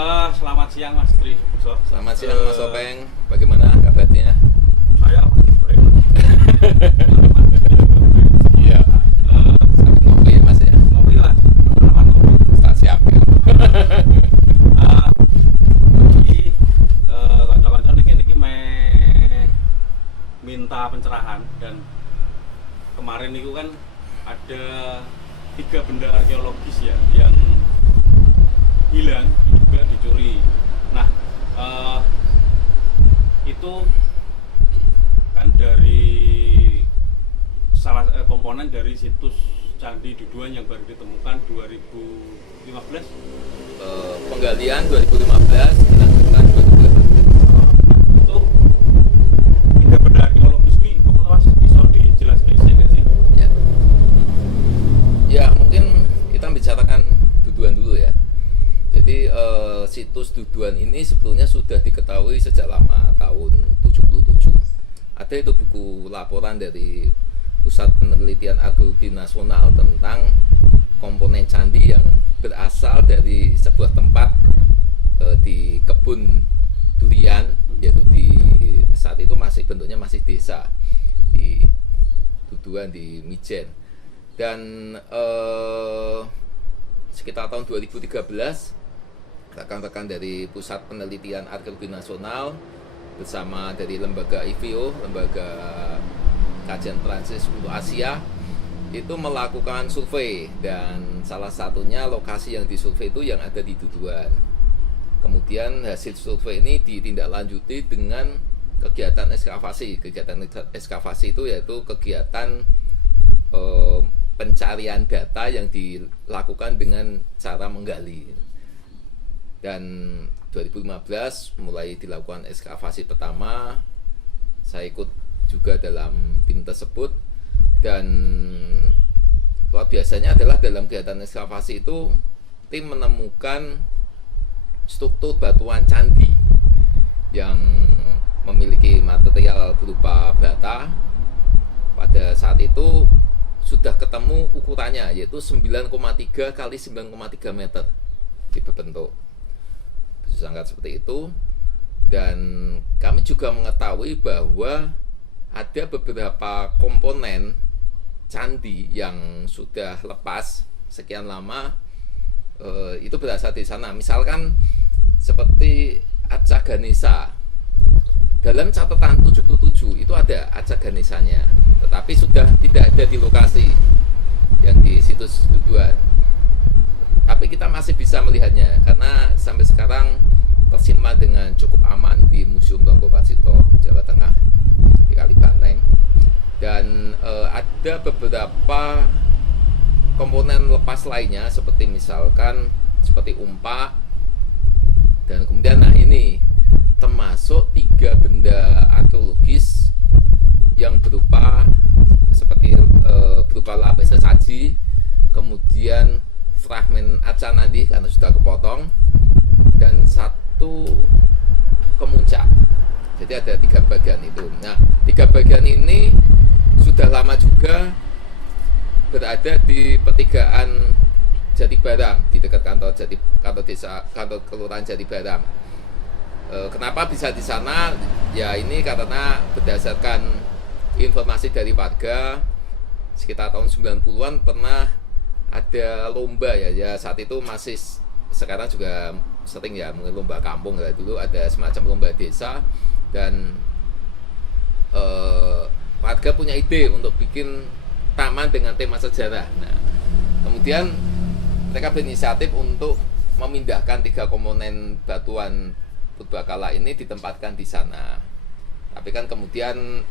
Selamat siang Mas Tri Subuso. Selamat siang Mas Openg, bagaimana kabarnya? Saya pasti baik. Iya. Sambil ngopi ya Mas ya. Ngopi Mas, selamat ngopi. Tak siap ya. Iki kanca-kanca niki minta pencerahan, dan kemarin itu kan ada 3 benda arkeologis ya yang hilang, juga dicuri. Nah, itu kan dari salah komponen dari situs Candi Duduan yang baru ditemukan 2015. Penggalian 2015, dilanjutkan 2018. Itu 3 benda arkeologis ini apa Mas iso dijelaskan sih nggak sih? Ya. Ya, mungkin kita bicarakan Duduan dulu ya. Jadi situs Duduan ini sebetulnya sudah diketahui sejak lama, tahun 77. Ada itu buku laporan dari Pusat Penelitian Arkeologi Nasional tentang komponen candi yang berasal dari sebuah tempat di kebun durian, yaitu di saat itu masih bentuknya masih desa di Duduan di Mijen. Dan sekitar tahun 2013 rekan-rekan dari Pusat Penelitian Arkeologi Nasional bersama dari lembaga IVO, lembaga kajian Prancis untuk Asia, itu melakukan survei, dan salah satunya lokasi yang disurvei itu yang ada di Duduan. Kemudian hasil survei ini ditindaklanjuti dengan kegiatan ekskavasi. Kegiatan ekskavasi itu yaitu kegiatan pencarian data yang dilakukan dengan cara menggali. Dan 2015 mulai dilakukan ekskavasi pertama. Saya ikut juga dalam tim tersebut, dan luar biasanya adalah dalam kegiatan ekskavasi itu tim menemukan struktur batuan candi yang memiliki material berupa bata. Pada saat itu sudah ketemu ukurannya, yaitu 9,3 kali 9,3 meter dibentuk sangat seperti itu. Dan kami juga mengetahui bahwa ada beberapa komponen candi yang sudah lepas sekian lama, itu berasal di sana. Misalkan seperti Aca Ganesa. Dalam catatan 77 itu ada Aca Ganesanya, tetapi sudah tidak ada di lokasi yang di situs Duduan. Tapi kita masih bisa melihatnya karena sampai sekarang tersimpan dengan cukup aman di Museum Ronggo Warsito, Jawa Tengah, di Kalibanteng. Dan ada beberapa komponen lepas lainnya, seperti misalkan seperti umpak. Dan kemudian ini termasuk 3 benda arkeologis yang berupa seperti berupa lapis sesaji, kemudian fragmen aca nandi karena sudah kepotong, dan 1 kemuncak. Jadi ada 3 bagian itu. Nah, 3 bagian ini sudah lama juga berada di pertigaan Jatibarang, di dekat kantor desa, kantor kelurahan Jatibarang. Kenapa bisa di sana? Ya ini karena berdasarkan informasi dari warga, sekitar tahun 90-an pernah ada lomba ya saat itu masih, sekarang juga sering ya, mungkin lomba kampung ya, dulu ada semacam lomba desa. Dan warga punya ide untuk bikin taman dengan tema sejarah. Nah, kemudian mereka berinisiatif untuk memindahkan 3 komponen batuan purbakala ini ditempatkan di sana. Tapi kan kemudian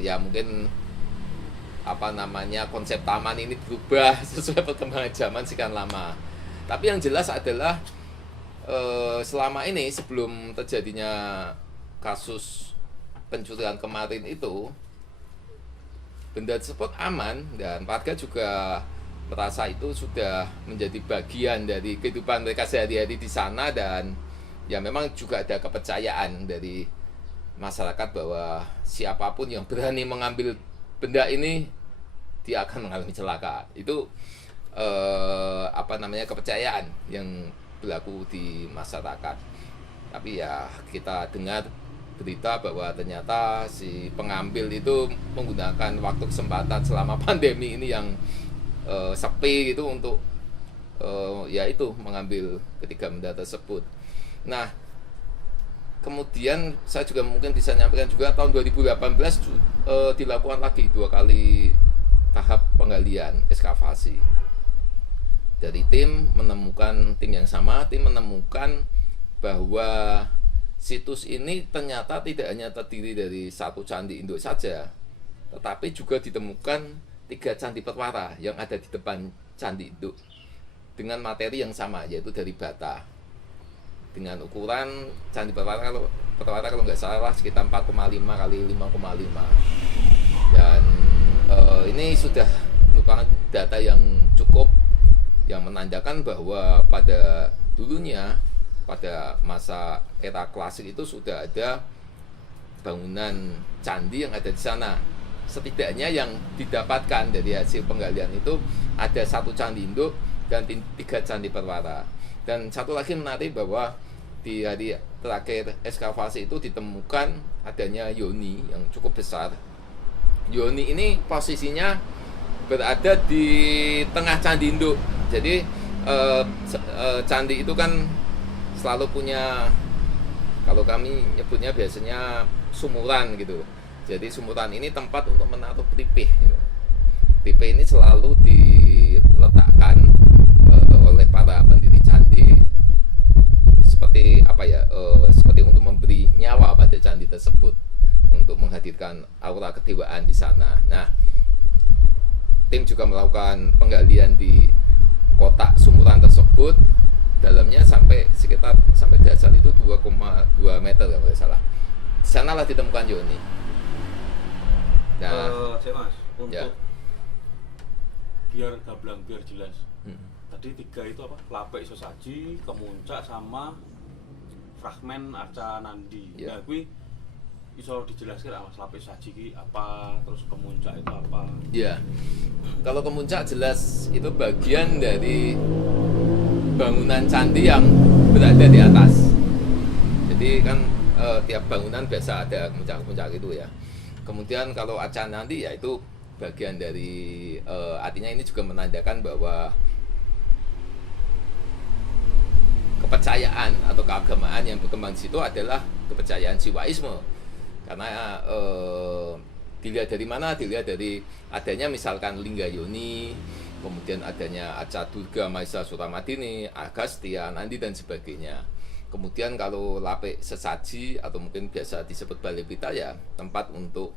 ya mungkin konsep taman ini berubah sesuai perkembangan zaman sekian lama. Tapi yang jelas adalah selama ini sebelum terjadinya kasus pencurian kemarin itu, benda tersebut aman, dan warga juga merasa itu sudah menjadi bagian dari kehidupan mereka sehari-hari di sana. Dan ya memang juga ada kepercayaan dari masyarakat bahwa siapapun yang berani mengambil benda ini dia akan mengalami celaka. Itu kepercayaan yang berlaku di masyarakat. Tapi ya kita dengar berita bahwa ternyata si pengambil itu menggunakan waktu kesempatan selama pandemi ini yang sepi itu untuk ya itu mengambil ketiga benda tersebut. Nah, kemudian saya juga mungkin bisa menyampaikan juga tahun 2018 dilakukan lagi 2 kali tahap penggalian ekskavasi. Dari tim yang sama, tim menemukan bahwa situs ini ternyata tidak hanya terdiri dari satu candi induk saja, tetapi juga ditemukan 3 candi perwara yang ada di depan candi induk dengan materi yang sama, yaitu dari bata. Dengan ukuran candi perwara kalau nggak salah sekitar 4,5 kali 5,5. Dan ini sudah merupakan data yang cukup yang menandakan bahwa pada dulunya pada masa era klasik itu sudah ada bangunan candi yang ada di sana. Setidaknya yang didapatkan dari hasil penggalian itu ada 1 candi induk dan 3 candi perwara. Dan satu lagi menarik bahwa di hari terakhir ekskavasi itu ditemukan adanya yoni yang cukup besar. Yoni ini posisinya berada di tengah candi induk. Jadi candi itu kan selalu punya, kalau kami nyebutnya biasanya sumuran gitu. Jadi sumuran ini tempat untuk menaruh pelipih gitu. Pelipih ini selalu diletakkan oleh para pendiri candi seperti apa ya, seperti untuk memberi nyawa pada candi tersebut, untuk menghadirkan aura kedewaan di sana. Nah, tim juga melakukan penggalian di kotak sumuran tersebut, dalamnya sampai dasar itu 2,2 meter kalau tidak salah. Di sanalah ditemukan yoni. Nah, Mas, untuk ya. biar gamblang, biar jelas. Tadi 3 itu apa? Lapik sesaji, kemuncak, sama fragmen arca nandi. Ya. Nah, kuwi iso dijelaskan Mas, lapik sesaji ki apa, terus kemuncak itu apa? Ya. Kalau kemuncak jelas itu bagian dari bangunan candi yang berada di atas. Jadi kan tiap bangunan biasa ada kemuncak-kemuncak itu ya. Kemudian kalau arca nandi ya itu bagian dari artinya ini juga menandakan bahwa kepercayaan atau keagamaan yang berkembang di situ adalah kepercayaan Siwaisme. Karena dilihat dari mana? Dilihat dari adanya misalkan Lingga Yoni, kemudian adanya Arca Durga Mahesa Suramadini, Agastya, Nandi dan sebagainya. Kemudian kalau lapik sesaji atau mungkin biasa disebut Balai Pita ya tempat untuk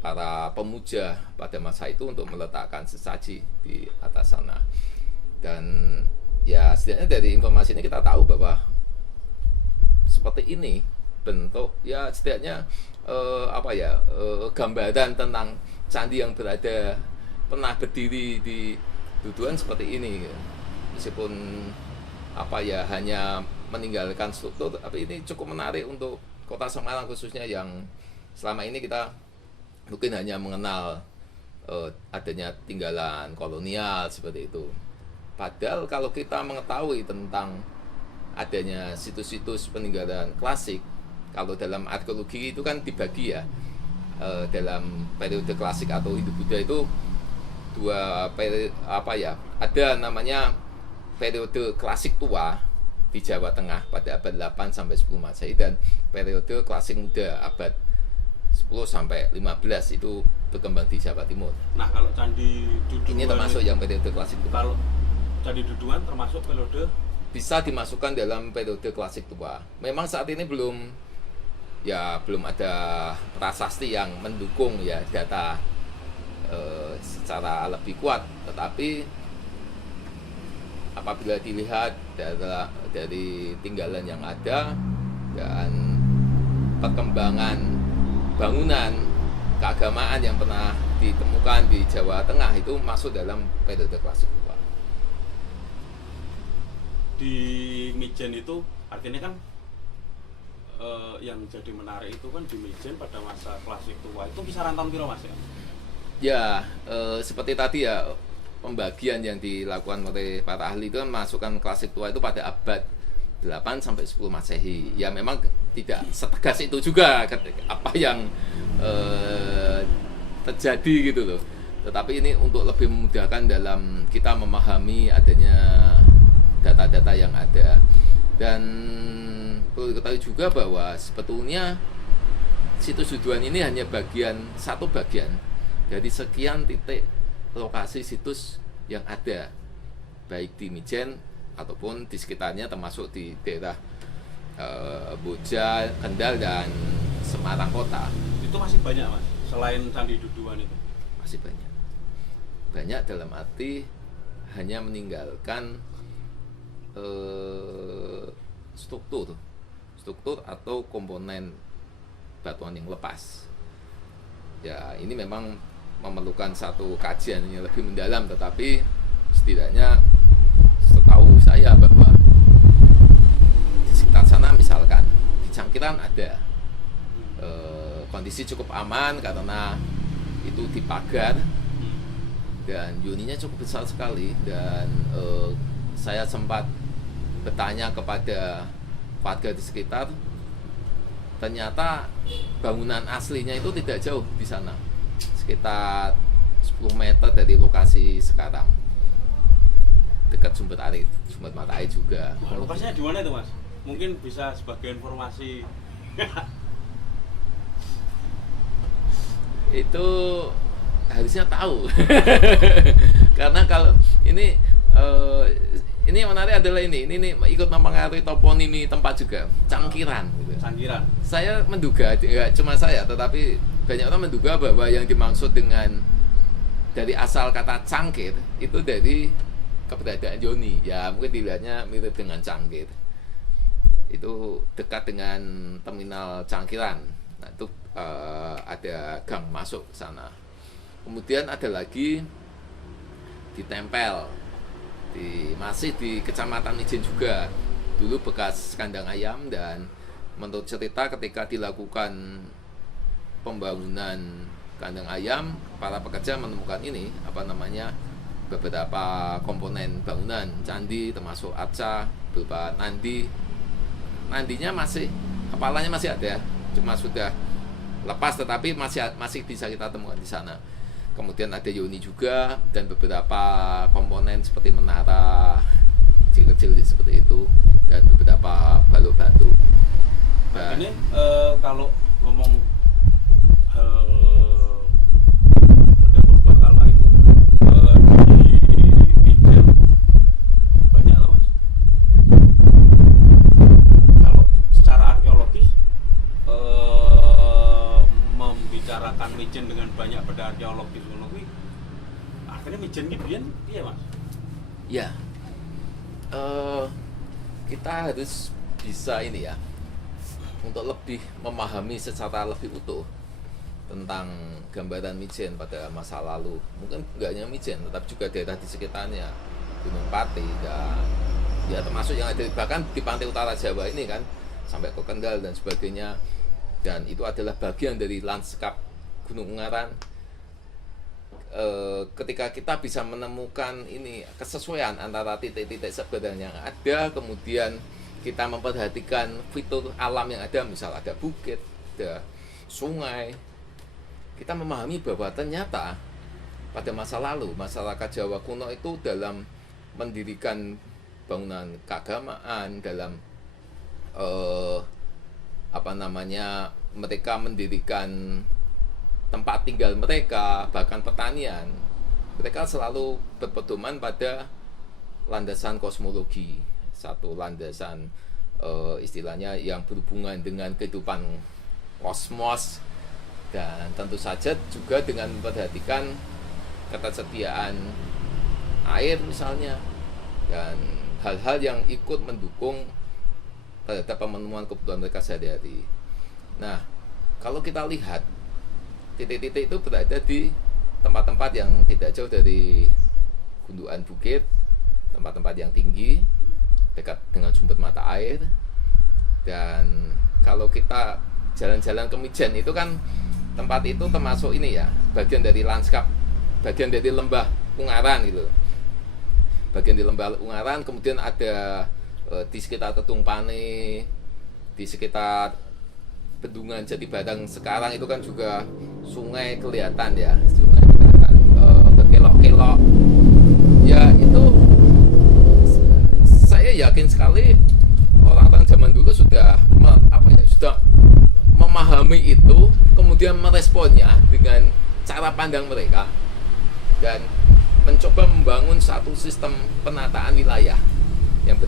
para pemuja pada masa itu untuk meletakkan sesaji di atas sana. Dan ya setidaknya dari informasi ini kita tahu bahwa seperti ini bentuk ya setidaknya gambaran tentang candi yang pernah berdiri di Duduhan seperti ini. Meskipun hanya meninggalkan struktur, tapi ini cukup menarik untuk Kota Semarang khususnya yang selama ini kita mungkin hanya mengenal adanya tinggalan kolonial seperti itu. Padahal kalau kita mengetahui tentang adanya situs-situs peninggalan klasik, kalau dalam arkeologi itu kan dibagi ya, dalam periode klasik atau Hindu-Buddha itu ada namanya periode klasik tua di Jawa Tengah pada abad 8 sampai 10 Masehi dan periode klasik muda abad 10 sampai 15 itu berkembang di Jawa Timur. Nah, kalau candi Duduhan ini termasuk yang periode klasik tua. Kalau candi Duduhan termasuk periode bisa dimasukkan dalam periode klasik tua. Memang saat ini belum ada prasasti yang mendukung ya data secara lebih kuat, tetapi apabila dilihat dari tinggalan yang ada dan perkembangan bangunan keagamaan yang pernah ditemukan di Jawa Tengah itu masuk dalam periode klasik tua. Di Mijen itu artinya kan yang jadi menarik itu kan di Mijen pada masa klasik tua itu kisaran tahun piro Mas ya? Ya, seperti tadi ya, pembagian yang dilakukan oleh para ahli itu kan masukkan klasik tua itu pada abad 8 sampai 10 Masehi. Ya memang tidak setegas itu juga apa yang terjadi gitu loh. Tetapi ini untuk lebih memudahkan dalam kita memahami adanya data-data yang ada. Dan perlu diketahui juga bahwa sebetulnya situs Duduhan ini hanya satu bagian dari sekian titik lokasi situs yang ada, baik di Mijen ataupun di sekitarnya, termasuk di daerah Boja, Kendal, dan Semarang Kota. Itu masih banyak Mas, selain Candi Duduhan itu? Masih banyak. Banyak dalam arti hanya meninggalkan struktur atau komponen batuan yang lepas. Ya ini memang memerlukan satu kajian yang lebih mendalam, tetapi setidaknya setahu saya bahwa di sekitar sana misalkan di Cangkiran ada kondisi cukup aman karena itu dipagar dan unitnya cukup besar sekali, dan saya sempat bertanya kepada warga di sekitar, ternyata bangunan aslinya itu tidak jauh di sana, sekitar 10 meter dari lokasi sekarang, dekat sumber mata air juga. Nah, lokasinya di mana itu Mas? Mungkin bisa sebagai informasi. Itu harusnya tahu. Karena kalau ini yang menarik adalah ini ikut mempengaruhi toponimi tempat juga, Cangkiran gitu. Cangkiran. Saya menduga, tidak cuma saya, tetapi banyak orang menduga bahwa yang dimaksud dengan dari asal kata cangkir itu dari keberadaan Yoni. Ya mungkin dilihatnya mirip dengan cangkir. Itu dekat dengan terminal Cangkiran. Nah itu ada gang masuk ke sana. Kemudian ada lagi ditempel masih di Kecamatan Mijen juga, dulu bekas kandang ayam, dan menurut cerita ketika dilakukan pembangunan kandang ayam, para pekerja menemukan beberapa komponen bangunan candi, termasuk arca berupa nandinya masih, kepalanya masih ada, cuma sudah lepas, tetapi masih bisa kita temukan di sana. Kemudian ada Yoni juga, dan beberapa komponen seperti menara kecil-kecil seperti itu, dan beberapa balok batu. Nah, ini kalau ngomong hal benda purbakala itu di Mijen banyak loh Mas. Kalau secara arkeologis membicarakan Mijen dengan banyak benda arkeologis, akhirnya Mijen gitu iya Mas? Ya, kita harus bisa untuk lebih memahami secara lebih utuh tentang gambaran Mijen pada masa lalu. Mungkin nggak hanya Mijen, tetapi juga daerah di sekitarnya, Gunung Pati, dan ya termasuk yang ada bahkan di pantai utara Jawa ini kan, sampai ke Kendal dan sebagainya. Dan itu adalah bagian dari lanskap Gunung Ungaran. Ketika kita bisa menemukan kesesuaian antara titik-titik sebenarnya yang ada, kemudian kita memperhatikan fitur alam yang ada, misal ada bukit, ada sungai, kita memahami bahwa ternyata pada masa lalu masyarakat Jawa kuno itu dalam mendirikan bangunan keagamaan, dalam mereka mendirikan tempat tinggal mereka, bahkan pertanian, mereka selalu berpedoman pada landasan kosmologi, satu landasan istilahnya yang berhubungan dengan kehidupan kosmos, dan tentu saja juga dengan memperhatikan ketersediaan air misalnya, dan hal-hal yang ikut mendukung terhadap pemenuhan kebutuhan mereka sehari-hari. Nah, kalau kita lihat titik-titik itu berada di tempat-tempat yang tidak jauh dari gundukan bukit, tempat-tempat yang tinggi, dekat dengan sumber mata air. Dan kalau kita jalan-jalan ke Mijen itu kan tempat itu termasuk bagian dari lanskap, bagian dari lembah Ungaran gitu. Bagian di lembah Ungaran, kemudian ada di sekitar Kedung Pane, di sekitar Bendungan Jatibarang sekarang itu kan juga sungai kelihatan ya, sungai kelihatan berkelok-kelok. Ya itu saya yakin sekali orang-orang zaman dulu sudah sudah memahami itu, kemudian meresponnya dengan cara pandang mereka dan mencoba membangun satu sistem penataan wilayah yang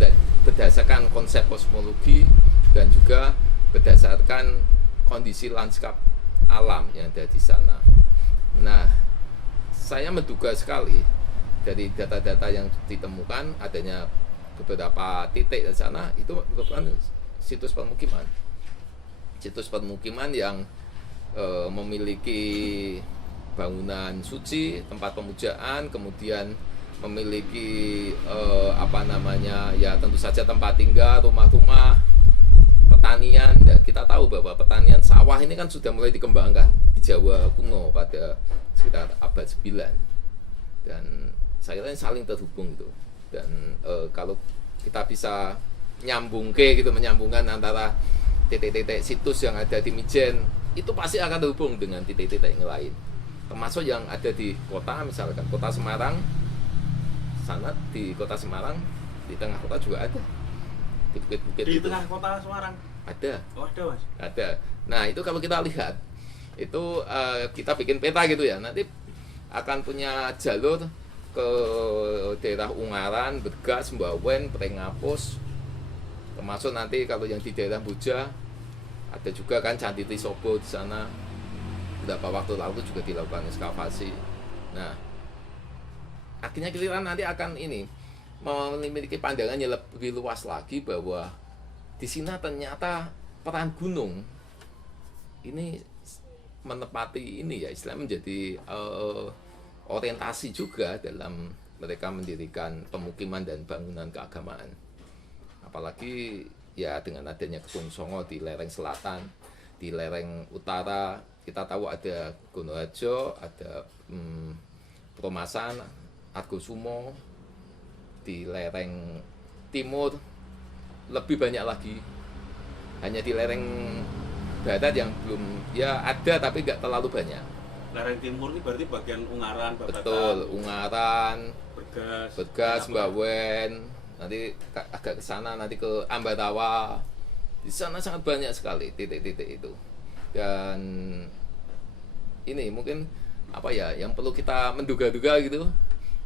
berdasarkan konsep kosmologi dan juga berdasarkan kondisi lanskap alam yang ada di sana. Nah, saya menduga sekali dari data-data yang ditemukan adanya beberapa titik di sana itu merupakan situs permukiman yang memiliki bangunan suci, tempat pemujaan, kemudian memiliki ya tentu saja tempat tinggal, rumah-rumah, pertanian. Dan kita tahu bahwa pertanian sawah ini kan sudah mulai dikembangkan di Jawa kuno pada sekitar abad 9, dan saya kira saling terhubung itu. Dan kalau kita bisa menyambungkan antara titik-titik situs yang ada di Mijen, itu pasti akan terhubung dengan titik-titik yang lain, termasuk yang ada di kota, misalkan kota Semarang. Sana di kota Semarang, di tengah kota juga ada di bukit-bukit di itu. Tengah kota Semarang Ada. Oh, ada Mas. Ada. Nah itu kalau kita lihat itu kita bikin peta gitu ya, nanti akan punya jalur ke daerah Ungaran, Begas, Mbawen, Prengapus, termasuk nanti kalau yang di daerah Boja ada juga kan Candi Trisobo di sana. Beberapa waktu lalu juga dilakukan ekskavasi. Nah, akhirnya kita nanti akan memiliki pandangan yang lebih luas lagi bahwa di sini ternyata peran gunung ini menepati istilahnya menjadi orientasi juga dalam mereka mendirikan pemukiman dan bangunan keagamaan. Apalagi ya dengan adanya Kedung Songo di lereng selatan, di lereng utara kita tahu ada Gonoharjo, ada Perumasan, Argosumo. Di lereng timur lebih banyak lagi. Hanya di lereng barat yang belum ada tapi nggak terlalu banyak. Lereng timur ini berarti bagian Ungaran, Babatan. Betul, Ungaran, Begas, Mbawen, nanti agak ke sana, nanti ke Ambarawa. Di sana sangat banyak sekali titik-titik itu. Dan ini mungkin yang perlu kita menduga-duga gitu.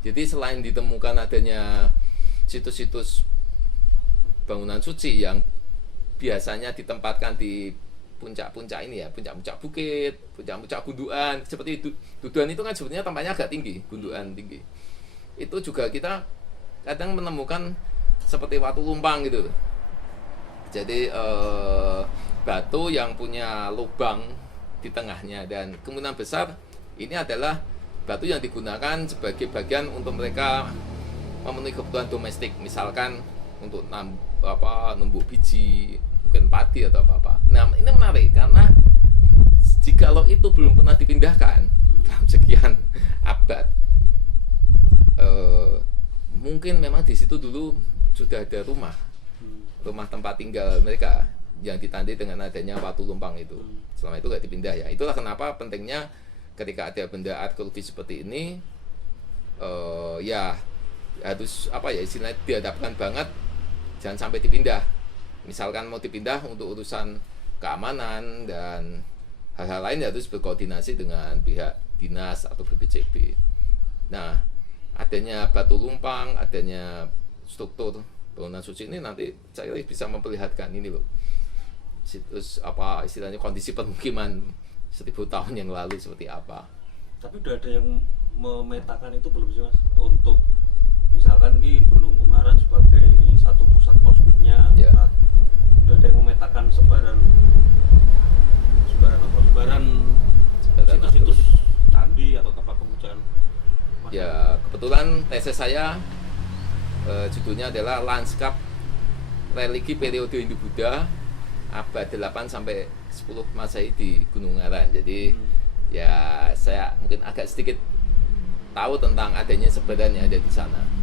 Jadi selain ditemukan adanya situs-situs bangunan suci yang biasanya ditempatkan di puncak-puncak ini ya, puncak-puncak bukit, puncak-puncak gundukan, seperti Duduan itu kan sebenarnya tempatnya agak tinggi, gundukan tinggi. Itu juga kita kadang menemukan seperti Watu Lumpang gitu. Jadi batu yang punya lubang di tengahnya, dan kemungkinan besar ini adalah batu yang digunakan sebagai bagian untuk mereka memenuhi kebutuhan domestik, misalkan untuk numbuk biji, mungkin padi atau apa-apa. Nah, ini menarik karena jikalau itu belum pernah dipindahkan dalam sekian abad, mungkin memang di situ dulu sudah ada rumah tempat tinggal mereka yang ditandai dengan adanya Watu Lumpang itu. Selama itu nggak dipindah ya. Itulah kenapa pentingnya ketika ada benda arkeologis seperti ini, harus istilahnya dihadapkan banget, jangan sampai dipindah. Misalkan mau dipindah untuk urusan keamanan dan hal-hal lain, harus berkoordinasi dengan pihak dinas atau BPCB. Nah, adanya Batu Lumpang, adanya struktur bangunan suci ini nanti saya bisa memperlihatkan ini loh, situs istilahnya kondisi permukiman 1000 tahun yang lalu seperti apa. Tapi udah ada yang memetakan itu belum sih Mas? Untuk misalkan Gunung Ungaran sebagai satu pusat kosmiknya, ya. Udah ada yang memetakan sebaran situs-situs candi atau tempat pemujaan? Ya, kebetulan tesis saya judulnya adalah Lanskap Religi Periode Hindu-Buddha abad 8 sampai 10 Masehi di Gunung Ungaran. Jadi ya saya mungkin agak sedikit tahu tentang adanya sebaran yang ada di sana.